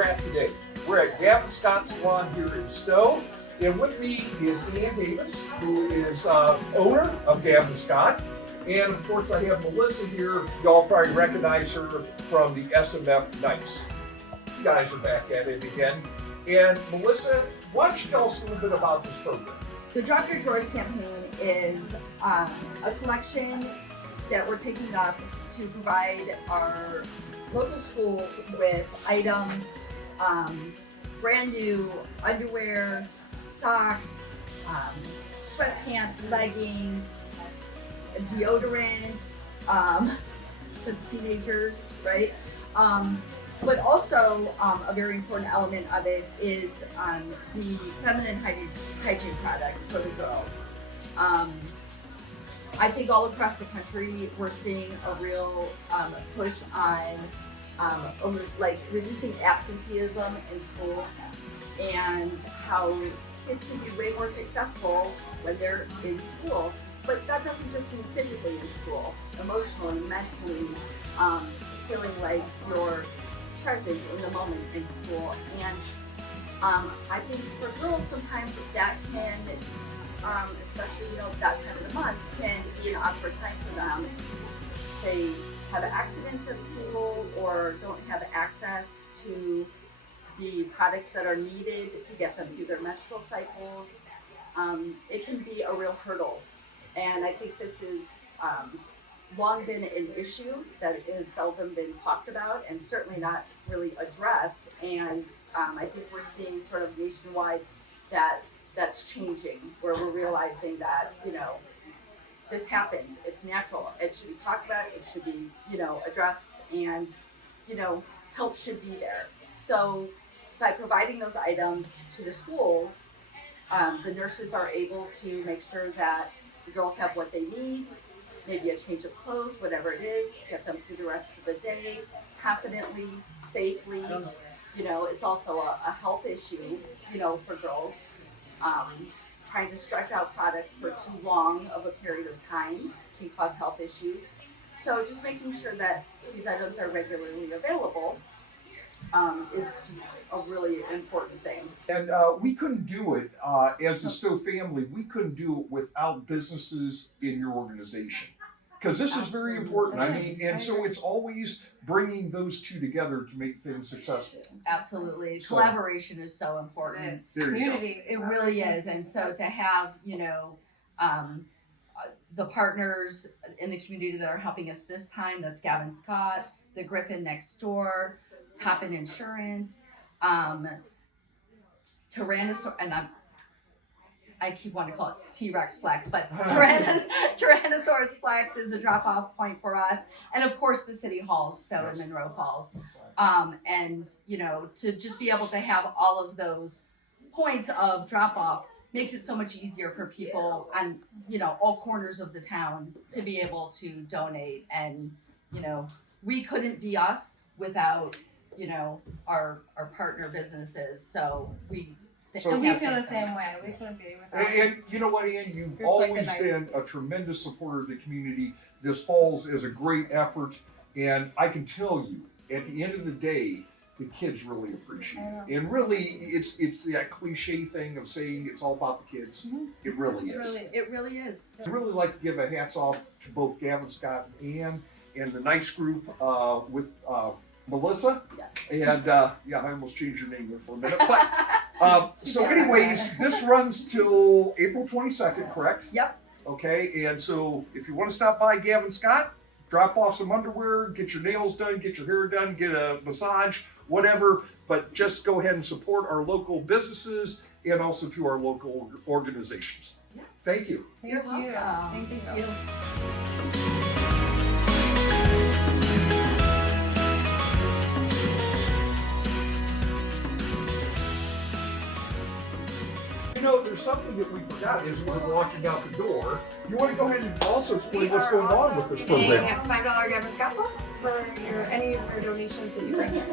we're at today. We're at Gavin Scott's Salon here in Stowe. And with me is Ann Davis, who is owner of Gavin Scott. And of course I have Melissa here. Y'all probably recognize her from the SMF Nights. You guys are back at it again. And Melissa, why don't you tell us a little bit about this program? The Drop Your Drawers campaign is a collection that we're taking up to provide our local schools with items, brand new underwear, socks, sweatpants, leggings, deodorant, because teenagers, right? But also a very important element of it is the feminine hygiene products for the girls. I think all across the country we're seeing a real push on like reducing absenteeism in schools and how kids can be way more successful when they're in school. But that doesn't just mean physically in school, emotionally, mentally, feeling like you're present in the moment in school. And I think for girls sometimes that can, especially that time of the month, can be an awkward time for them. They have accidents at school or don't have access to the products that are needed to get them through their menstrual cycles. It can be a real hurdle. And I think this is long been an issue that has seldom been talked about and certainly not really addressed. And I think we're seeing sort of nationwide that that's changing, where we're realizing that, this happens. It's natural. It should be talked about. It should be, addressed, and, help should be there. So by providing those items to the schools, the nurses are able to make sure that the girls have what they need, maybe a change of clothes, whatever it is, get them through the rest of the day, confidently, safely. It's also a health issue, for girls. Trying to stretch out products for too long of a period of time can cause health issues. So just making sure that these items are regularly available is just a really important thing. And we couldn't do it as the Stowe family. We couldn't do it without businesses in your organization, because this is very important. I mean, and so it's always bringing those two together to make things successful. Absolutely, So- collaboration is so important. It's There you go. community. It really is, and so to have the partners in the community that are helping us this time, that's Gavin Scott, the Griffin next door, Toppin Insurance, Tyrannosaurus, and I keep wanting to call it T-Rex Flex, but Tyrannosaurus Flex is a drop-off point for us, and of course the City Halls, Stowe and Monroe Falls, and to just be able to have all of those points of drop-off makes it so much easier for people on all corners of the town to be able to donate. And we couldn't be us without our partner businesses. So we So- And we feel the same way. We couldn't be without it. And you know what, Ann, you've Groups like always the Knights. been a tremendous supporter of the community. This falls is a great effort, and I can tell you, at the end of the day, the kids really appreciate it. And really, it's that cliche thing of saying it's all about the kids. Mhm. It really is. It really is. I'd really like to give a hats off to both Gavin Scott and Ann and the Nice Group with Melissa. And I almost changed your name there for a minute. But so anyways, this runs till April 22nd, correct? Yep. Okay, and so if you want to stop by Gavin Scott, drop off some underwear, get your nails done, get your hair done, get a massage, whatever, but just go ahead and support our local businesses and also to our local organizations. Yeah. Thank you. You're Thank you. welcome. Thank you. There's something that we forgot as we're walking out the door. You want to go ahead and also explain We what's are going on also with this giving program? $5 Gavin Scott books for any of your donations that you bring here.